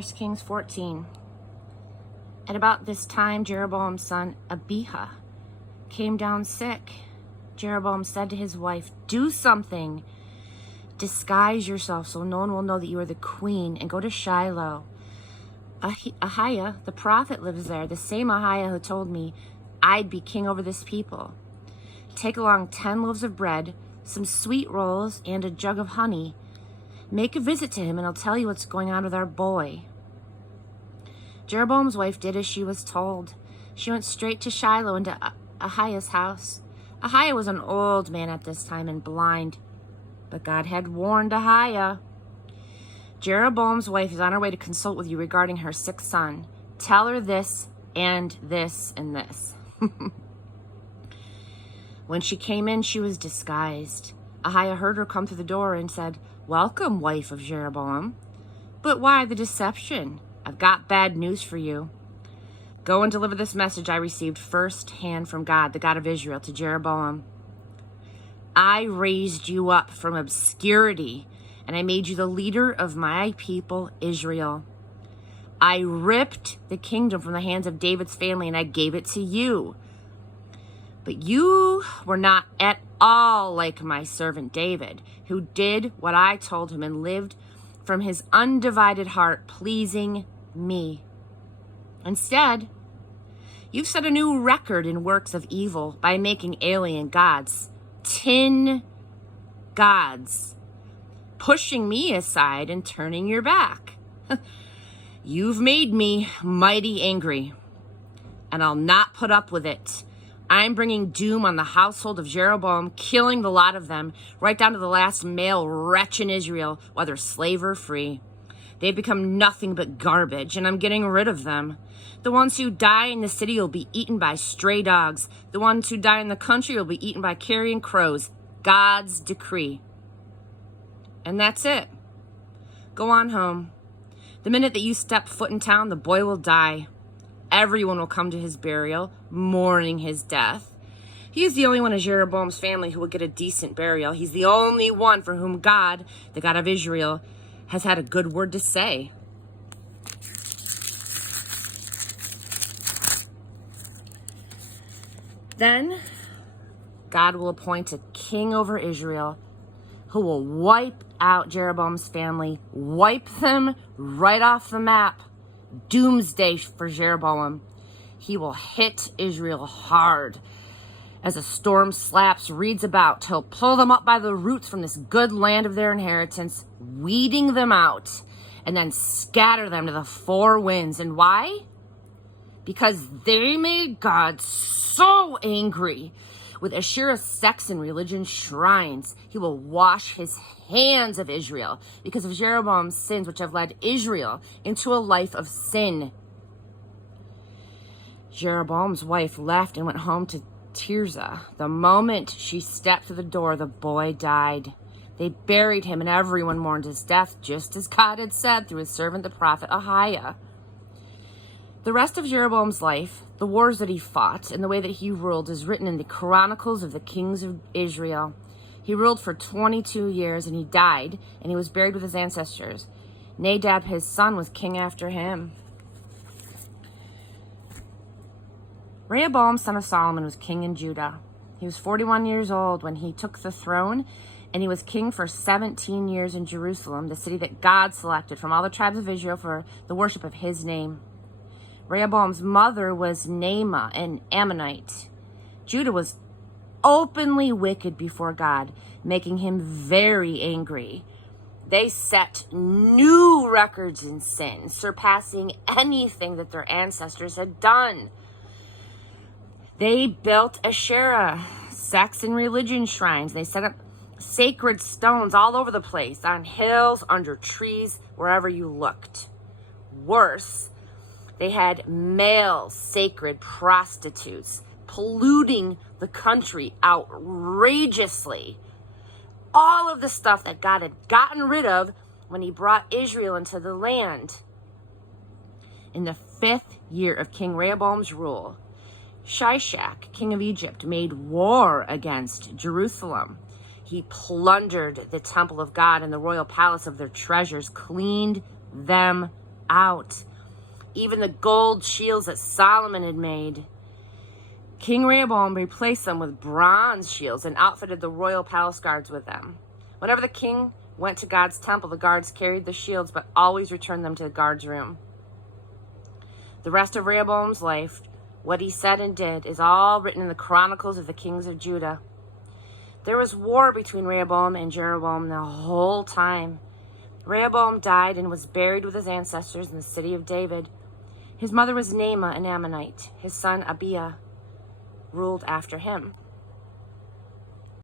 1 Kings 14. At about this time, Jeroboam's son Abijah came down sick. Jeroboam said to his wife, "Do something. Disguise yourself so no one will know that you are the queen, and go to Shiloh. Ahiah, the prophet, lives there, the same Ahiah who told me I'd be king over this people. Take along 10 loaves of bread, some sweet rolls, and a jug of honey. Make a visit to him, and I'll tell you what's going on with our boy." Jeroboam's wife did as she was told. She went straight to Shiloh and to Ahiah's house. Ahiah was an old man at this time and blind, but God had warned Ahiah. "Jeroboam's wife is on her way to consult with you regarding her sick son. Tell her this and this and this." When she came in, she was disguised. Ahiah heard her come through the door and said, "Welcome, wife of Jeroboam. But why the deception? I've got bad news for you. Go and deliver this message I received firsthand from God, the God of Israel, to Jeroboam. I raised you up from obscurity, and I made you the leader of my people, Israel. I ripped the kingdom from the hands of David's family, and I gave it to you. But you were not at all like my servant David, who did what I told him and lived from his undivided heart, pleasing me. Instead, you've set a new record in works of evil by making alien gods, tin gods, pushing me aside and turning your back. You've made me mighty angry, and I'll not put up with it. I'm bringing doom on the household of Jeroboam, killing the lot of them, right down to the last male wretch in Israel, whether slave or free. They've become nothing but garbage, and I'm getting rid of them. The ones who die in the city will be eaten by stray dogs. The ones who die in the country will be eaten by carrion crows. God's decree." And that's it. Go on home. The minute that you step foot in town, the boy will die. Everyone will come to his burial, mourning his death. He is the only one of Jeroboam's family who will get a decent burial. He's the only one for whom God, the God of Israel, has had a good word to say. Then God will appoint a king over Israel who will wipe out Jeroboam's family, wipe them right off the map. Doomsday for Jeroboam. He will hit Israel hard. As a storm slaps reeds about, he'll pull them up by the roots from this good land of their inheritance, weeding them out, and then scatter them to the four winds. And why? Because they made God so angry. With Asherah sects and religion shrines, he will wash his hands of Israel because of Jeroboam's sins, which have led Israel into a life of sin. Jeroboam's wife left and went home to Tirzah. The moment she stepped through the door, the boy died. They buried him, and everyone mourned his death, just as God had said through his servant, the prophet Ahiah. The rest of Jeroboam's life, the wars that he fought, and the way that he ruled is written in the Chronicles of the Kings of Israel. He ruled for 22 years, and he died, and he was buried with his ancestors. Nadab, his son, was king after him. Rehoboam, son of Solomon, was king in Judah. He was 41 years old when he took the throne, and he was king for 17 years in Jerusalem, the city that God selected from all the tribes of Israel for the worship of his name. Rehoboam's mother was Naamah, an Ammonite. Judah was openly wicked before God, making him very angry. They set new records in sin, surpassing anything that their ancestors had done. They built Asherah sects and religion shrines. They set up sacred stones all over the place, on hills, under trees, wherever you looked. Worse, they had male sacred prostitutes polluting the country outrageously. All of the stuff that God had gotten rid of when he brought Israel into the land. In the 5th year of King Rehoboam's rule, Shishak, king of Egypt, made war against Jerusalem. He plundered the temple of God and the royal palace of their treasures, cleaned them out, even the gold shields that Solomon had made. King Rehoboam replaced them with bronze shields and outfitted the royal palace guards with them. Whenever the king went to God's temple, the guards carried the shields, but always returned them to the guard's room. The rest of Rehoboam's life, what he said and did, is all written in the Chronicles of the Kings of Judah. There was war between Rehoboam and Jeroboam the whole time. Rehoboam died and was buried with his ancestors in the city of David. His mother was Naamah, an Ammonite. His son Abiah ruled after him.